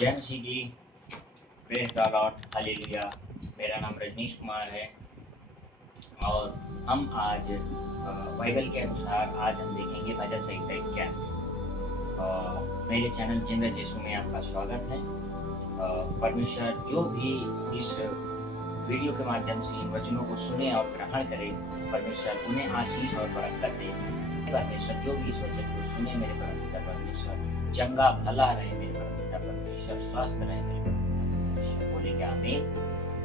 जय मसीह जी। Praise the Lord, hallelujah. मेरा नाम रजनीश कुमार है और हम आज बाइबल के अनुसार आज हम देखेंगे भजन संहिता 91। मेरे चैनल जिंदा यीशु में आपका स्वागत है। परमेश्वर जो भी इस वीडियो के माध्यम से इन वचनों को सुने और ग्रहण करे, परमेश्वर उन्हें आशीष और बरकत दे। परमेश्वर जो भी इस वचन को सुने, मेरे परम परमेश्वर चंगा भला रहे, मेरे परम परमेश्वर स्वस्थ रहे, मेरे परमेश्वर बोलेंगे आमीन।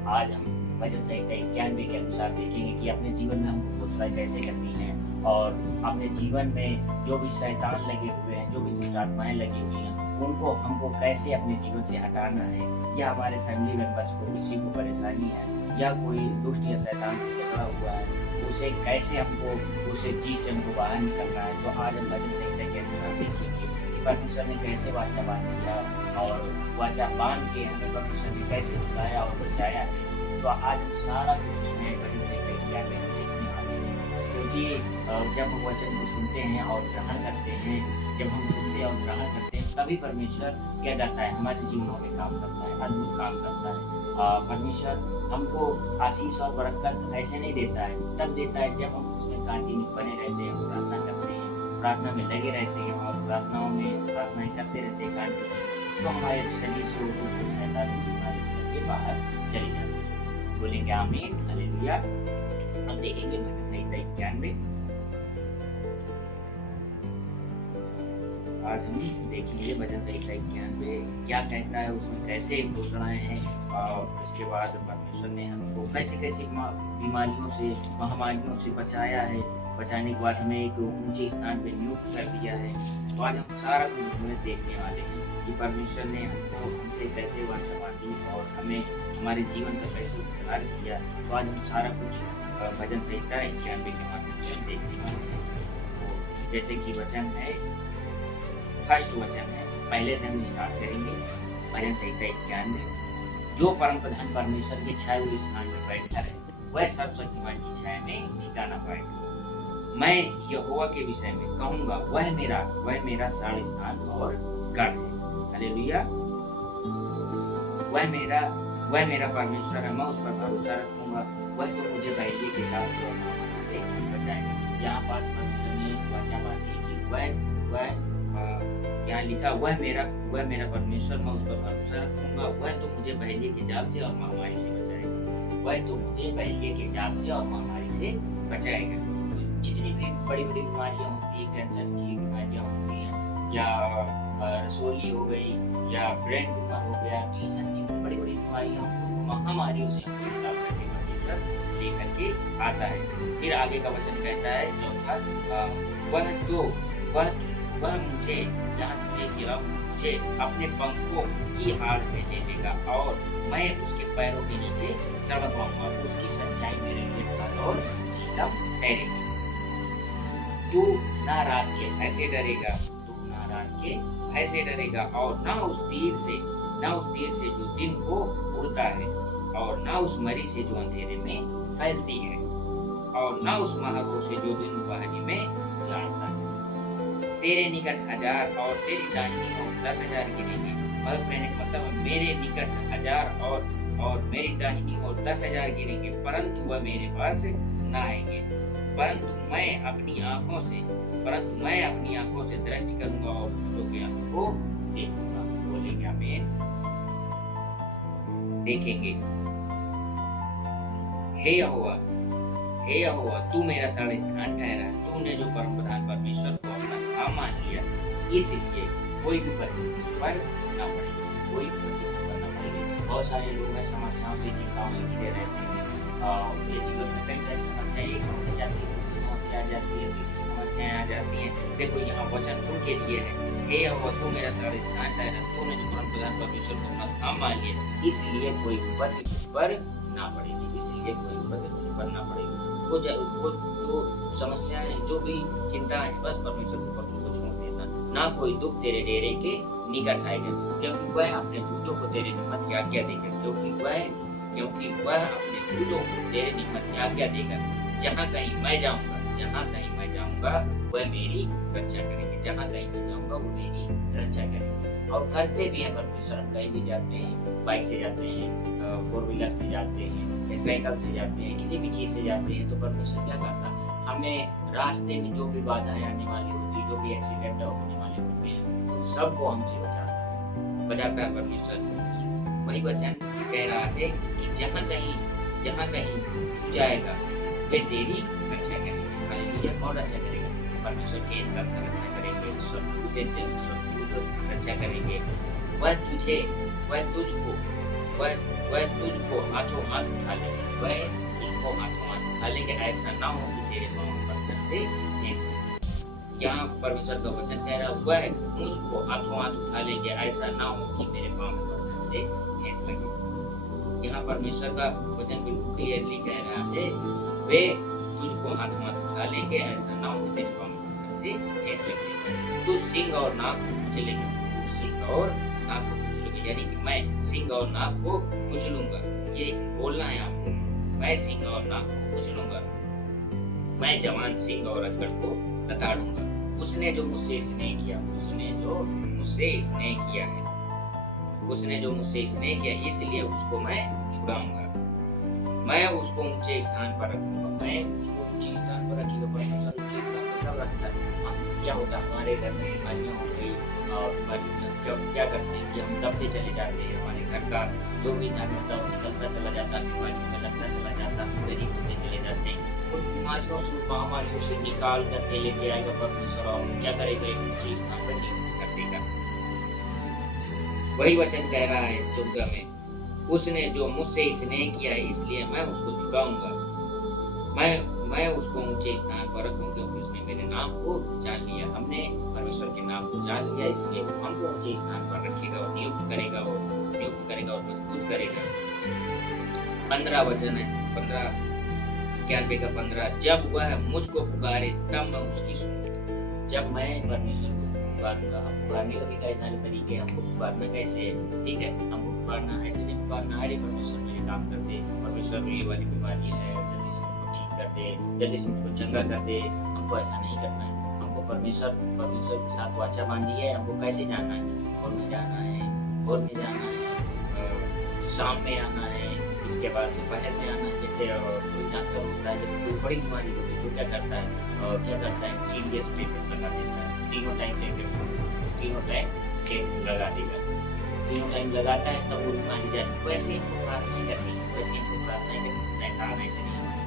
आज हम भजन संहिता 91 के अनुसार देखेंगे कि अपने जीवन में हमको घोषणा कैसे करनी है और अपने जीवन में जो भी शैतान लगे हुए हैं, जो भी दुष्ट आत्माएं लगी हुई हैं, उनको हमको कैसे अपने जीवन से हटाना है, या हमारे फैमिली मेंबर्स को किसी को परेशानी है या कोई दुष्ट या शैतान से टकरा हुआ है, उसे कैसे हमको उसे चीज से हमको बाहर निकलना है। तो आज हम भजन संहिता के अनुसार देखेंगे कि परमेश्वर ने कैसे वाचा बांध दिया और वाचा बांध के हमें परमेश्वर ने कैसे छुड़ाया और बचाया है। तो आज हम सारा कुछ उसमें भजन संहिता में देखने वाले हैं, क्योंकि जब हम वचन को सुनते हैं और ग्रहण करते हैं, जब हम सुनते हैं और ग्रहण करते हैं, तभी परमेश्वर क्या करता है, हमारे जीवनों में काम करता है, अद्भुत काम करता है। परमेश्वर हमको आशीष और बरकत ऐसे नहीं देता है, तब देता है जब हम उसमें कंटिन्यू बने रहते हैं, प्रार्थना करते हैं, प्रार्थना में लगे रहते हैं और प्रार्थनाएं करते रहते हैं कंटिन्यू, तो हमारे शरीर से वो दुष्ट शैतान बीमारी करके बाहर चले जाते हैं। बोलेंगे आमीन, हालेलुया। अब देखेंगे भजन संहिता 91। आज हम देखेंगे भजन संहिता 91 क्या कहता है, उसमें कैसे घोषणाएं हैं और इसके बाद परमेश्वर ने हमको कैसे कैसे बीमारियों से, महामारियों से बचाया है, बचाने के बाद हमें एक ऊंचे स्थान पे नियुक्त कर दिया है। तो आज हम सारा कुछ उसमें देखने वाले हैं कि परमेश्वर ने हमसे कैसे वाचा बांधी और हमें हमारे जीवन का कैसे उद्धार किया। तो आज हम सारा कुछ भजन संहिता 91 के माध्यम से देखने वाले हैं। तो जैसे कि वचन है, फर्स्ट वचन है, पहले से हम स्टार्ट करेंगे। भजन संहिता 91। जो परम प्रधान परमेश्वर के छाए हुए स्थान में बैठा रहे, वह सर्वशक्तिमान की छाया में ठिकाना पाएगा। मैं यहोवा के विषय में कहूंगा, वह मेरा साढ़ स्थान और गढ़ है। हालेलुया। वह मेरा परमेश्वर है, मैं उस पर भरोसा रखूंगा, वह तो मुझे बहेलिए के जाल से और महामारी से बचाएगा। यहाँ पास परमेश्वर ने वाचा बांधी कि वह यहाँ लिखा, वह मेरा परमेश्वर, मैं उस पर भरोसा रखूंगा, वह तो मुझे बहेलिए के जाल से और महामारी से बचाएगा। वह तो मुझे बहेलिए के जाल से और महामारी से बचाएगा। तो जितनी भी बड़ी बड़ी बीमारियां होती है, कैंसर की बीमारियां होती हैं, या रसोली हो गई, या ब्रेन ट्यूमर हो गया, तो ये सब जितनी बड़ी बड़ी बीमारियां, महामारियों से हमको निकाल करके परमेश्वर लेकर के आता है। फिर आगे का वचन कहता है चौथा, वह मुझे यहाँ मुझे अपने पंखों की आड़ में ले लेगा और मैं उसके पैरों के नीचे सड़ पाऊंगा, उसकी सच्चाई मेरे लिए फल और झीलम ठहरेगी। तू ना रात के भय से डरेगा और ना उस तीर से जो दिन को उड़ता है, और ना उस मरी से जो अंधेरे में फैलती है, और ना उस महारोग से जो दिन दोपहरी में जानता है। तेरे निकट 1000 और तेरी दाहिनी ओर 10,000 गिरेंगे। और कहने का मतलब, मेरे निकट 1000 और मेरी दाहिनी ओर 10,000 गिरेंगे, परंतु वह मेरे पास न आएंगे। परंतु मैं अपनी आंखों से दृष्टि करूंगा और दूसरों के आंखों को देखूंगा। बोलेंगे आमीन। देखेंगे, हे यहोवा, तू मेरा साढ़ स्थान ठहरा। तूने जो परम प्रधान परमेश्वर को अपना धाम मान लिया, इसलिए कोई भी मुझ पर ना पड़ेगी। बहुत सारे लोग हैं समस्याओं से, चिंताओं से घिरे रहते हैं। उनके जीवन में कई सारी समस्याएं, एक समस्या जाती है, दूसरी समस्या आ जाती है, तीसरी समस्याएं आ जाती हैं। देखो यहाँ वचन उनके लिए है, हे यहोवा, तू मेरा साढ़ स्थान ठहरा। तूने जो परम प्रधान परमेश्वर को अपना धाम मान लिया, इसलिए कोई विपत्ति तुझ पर ना पड़ेगी। वो जो समस्याएं, जो भी चिंता है, बस परमेश्वर के ऊपर तुमको छोड़ देना। ना कोई दुख तेरे डेरे के निकट आएगा, क्योंकि वह अपने दूतों को तेरे निमित्त आज्ञा देगा। क्योंकि वह अपने दूतों को तेरे निमित्त आज्ञा देगा। जहाँ कहीं मैं जाऊंगा वह मेरी रक्षा करेंगे। वो मेरी रक्षा करेंगे। और करते भी हैं परमेश्वर। हम कहीं भी जाते हैं, बाइक से जाते हैं, 4 व्हीलर से जाते हैं या साइकिल से जाते हैं, किसी भी चीज़ से जाते हैं, तो परमेश्वर क्या करता है, हमें रास्ते में जो भी बाधाएं आने वाली होती है, जो भी एक्सीडेंट होने वाले होते हैं, उन सबको हमसे बचाता है परमेश्वर। वही वचन कह रहा है कि जहाँ कहीं तू जाएगा वे तेरी रक्षा करेंगे। हालेलुया। कौन रक्षा करेगा? परमेश्वर के रक्षा करेंगे, स्वर्गदूत रक्षा करेंगे। वह तुझको हाथों हाथ उठा लेंगे, वह तुझको हाथों हाथ उठा लेंगे, ऐसा ना हो कि तेरे पाँव पत्थर से ठेस लगे। यहाँ परमेश्वर का वचन कह रहा है, वह मुझको हाथों हाथ उठा लेंगे, ऐसा ना हो कि मेरे पाँव पत्थर से ठेस लगे। यहाँ परमेश्वर का वचन बिल्कुल क्लियरली कह रहा है, वे तुझको हाथों हाथ उठा लेंगे, ऐसा ना हो तेरे पाँव पत्थर से ठेस लगे। तू सिंह और नाग को कुचलेगा, तू सिंह और नाग को कुचलेगा, यानी कि मैं सिंह और नाग को कुचलूंगा। ये बोलना है आपको, मैं सिंह और नाग को कुचलूंगा, मैं जवान सिंह और अजगर को लताड़ूंगा। उसने जो मुझसे स्नेह किया, उसने जो मुझसे स्नेह किया है, उसने जो मुझसे स्नेह किया, इसलिए उसको मैं छुड़ाऊंगा, मैं उसको ऊंचे स्थान पर रखूंगा। मैं उसको ऊंचे स्थान पर रखूंगा। परमेश्वर ऊंचे स्थान पर कब रखता है? क्या होता है, हमारे घर में बीमारियां हो गई और क्या करते हैं कि हम दबते चले जाते हैं, हमारे घर का जो भी धन होता है वो निकलता चला जाता है, बीमारियों में लगता चला जाता है, गरीब होते चले जाते हैं। उन बीमारियों से, महामारियों से निकाल करके लेके आएगा परमेश्वर और क्या करेगा, एक ऊंचे स्थान पर कर देगा। वही वचन कह रहा है 14 में, उसने जो मुझसे स्नेह किया है, इसलिए मैं उसको छुड़ाऊंगा, मैं उसको ऊंचे स्थान पर रखूं, क्योंकि उसने मेरे नाम को जान लिया। हमने परमेश्वर के नाम को जान लिया, इसलिए वो हमको ऊंचे स्थान पर रखेगा और नियुक्त करेगा और मजबूत करेगा। 15 वचन है, 91 का 15, जब वह मुझको पुकारे तब मैं उसकी सुनूं। जब मैं परमेश्वर को पुकारूंगा, पुकारने का भी कई सारे तरीके, हमको पुकारना कैसे है, ठीक है, हमको पुकारना ऐसे नहीं पुकारना, अरे परमेश्वर मेरे काम कर दे, परमेश्वर ये वाली बीमारी है, जल्दी से मुझको ठीक कर दे, जल्दी से मुझको चंगा कर दे। हमको ऐसा नहीं करना है। हमको परमेश्वर के साथ वाचा बांधी है, हमको कैसे जाना है, भोर में जाना है, शाम में आना है, इसके बाद दोपहर में आना है। जैसे कोई डॉक्टर होता है, जब कोई बड़ी बीमारी होती है तो क्या करता है 3 डेज टेबलेट लगा देता है, तीनों टाइम लगा देगा, तीनों टाइम लगाता है, तब वो बीमारी जाती। वैसे ही हमको प्रार्थना करनी है, शैतान ऐसे नहीं हमारे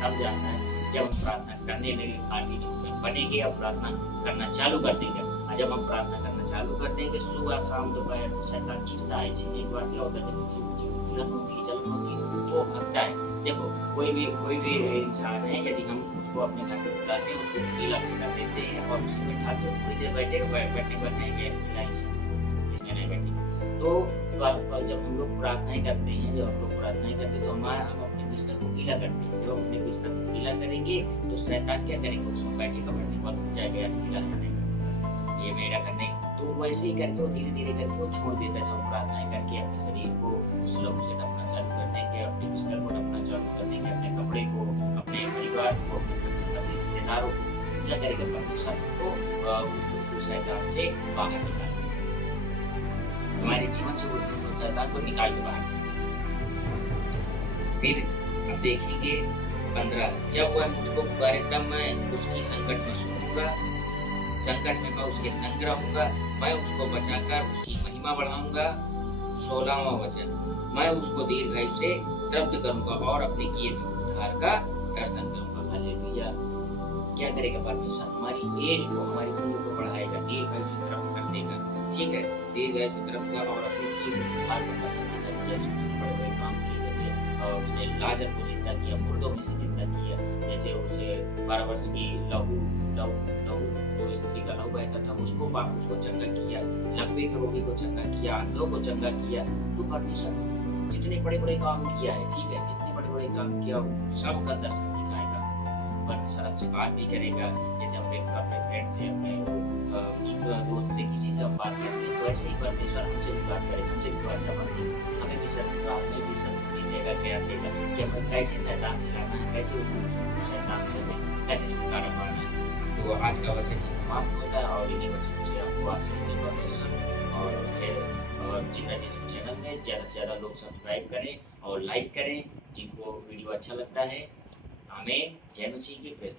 तब जानना है जब हम प्रार्थना करने लगे, आर्टिफिशियल बनेंगे और प्रार्थना करना चालू कर देंगे। और जब हम प्रार्थना करना चालू कर देंगे सुबह शाम दोपहर, तो शैतान चीखता है, चीखने के बाद क्या होता है, जलन होती है तो भगता है। देखो कोई भी इंसान है, यदि हम उसको अपने घर पे बुलाते हैं, उसको गीला बिस्तर देते हैं और उसे बैठाते हैं, थोड़ी देर बैठेंगे इसमें नहीं बैठेंगे, तो जब हम लोग प्रार्थनाएं करते हैं, तो हम अपने बिस्तर को गीला करते हैं। जब हम अपने बिस्तर को गीला करेंगे तो शैतान क्या करेंगे, उसमें बैठने के बाद उठ जाएगा, गीला करने ये मेरा करने, तो वैसे ही करके वो धीरे धीरे करके वो छोड़ देता है। जब हम प्रार्थनाएं करके अपने शरीर को उस लहू से ढकना चालू कर देंगे, अपने बिस्तर को ढकना चालू कर देंगे, अपने कपड़े को, अपने परिवार को, अपने रिश्तेदारों को, क्या करेगा, परमेश्वर को उस शैतान से बाहर निकालेगा, हमारे जीवन से उस शैतान को निकाल के बाहर। फिर अब देखेंगे 15, जब वह मुझको पुकारे तब मैं उसकी संकट में सुनूंगा, संकट में मैं उसके संग रहूंगा, मैं उसको बचाकर उसकी महिमा बढ़ाऊंगा। 16वां वचन, मैं उसको दीर्घायु से तृप्त करूंगा और अपने किए हुए उद्धार का दर्शन करूंगा। हालेलुया। क्या करेगा परमेश्वर, हमारी एज को, हमारी उम्र को बढ़ाएगा, दीर्घायु से तृप्त कर देगा, ठीक है, दीर्घायु से तृप्त कर और अपने किए हुए उद्धार का दर्शन करेगा। जैसे उसने बड़े बड़े काम किए, जैसे उसने लाजर को जिंदा किया, मुर्दों में से जिंदा किया, जैसे उसे 12 वर्ष की लहू स्त्री का लहू बहता था, उसको चंगा किया, लकवे के रोगी को चंगा किया, अंधों को चंगा किया। तो परमेश्वर जितने बड़े बड़े काम किया है, ठीक है, जितने बड़े बड़े काम किया सबका दर्शन दिखाएगा। परमेश्वर हमसे बात भी करेगा, जैसे अपने फ्रेंड से, अपने दोस्त से, किसी से हम बात करते हैं, वैसे ही परमेश्वर हमसे भी बात करेगा, हमसे भी वाचा बांधेगा, हमें भी सत्य देगा, ज्ञान देगा कि हमें कैसे शैतान से लड़ना है, कैसे शैतान से हमें कैसे छुटकारा पाना है। तो आज का वचन ही समाप्त होता है और इन्हीं वचनों से आपको आशीष दे परमेश्वर। और फिर जिंदा जैसे चैनल में ज़्यादा से ज़्यादा लोग सब्सक्राइब करें और लाइक करें जिनको वीडियो अच्छा लगता है। आमीन। जय मसीह की प्रेस।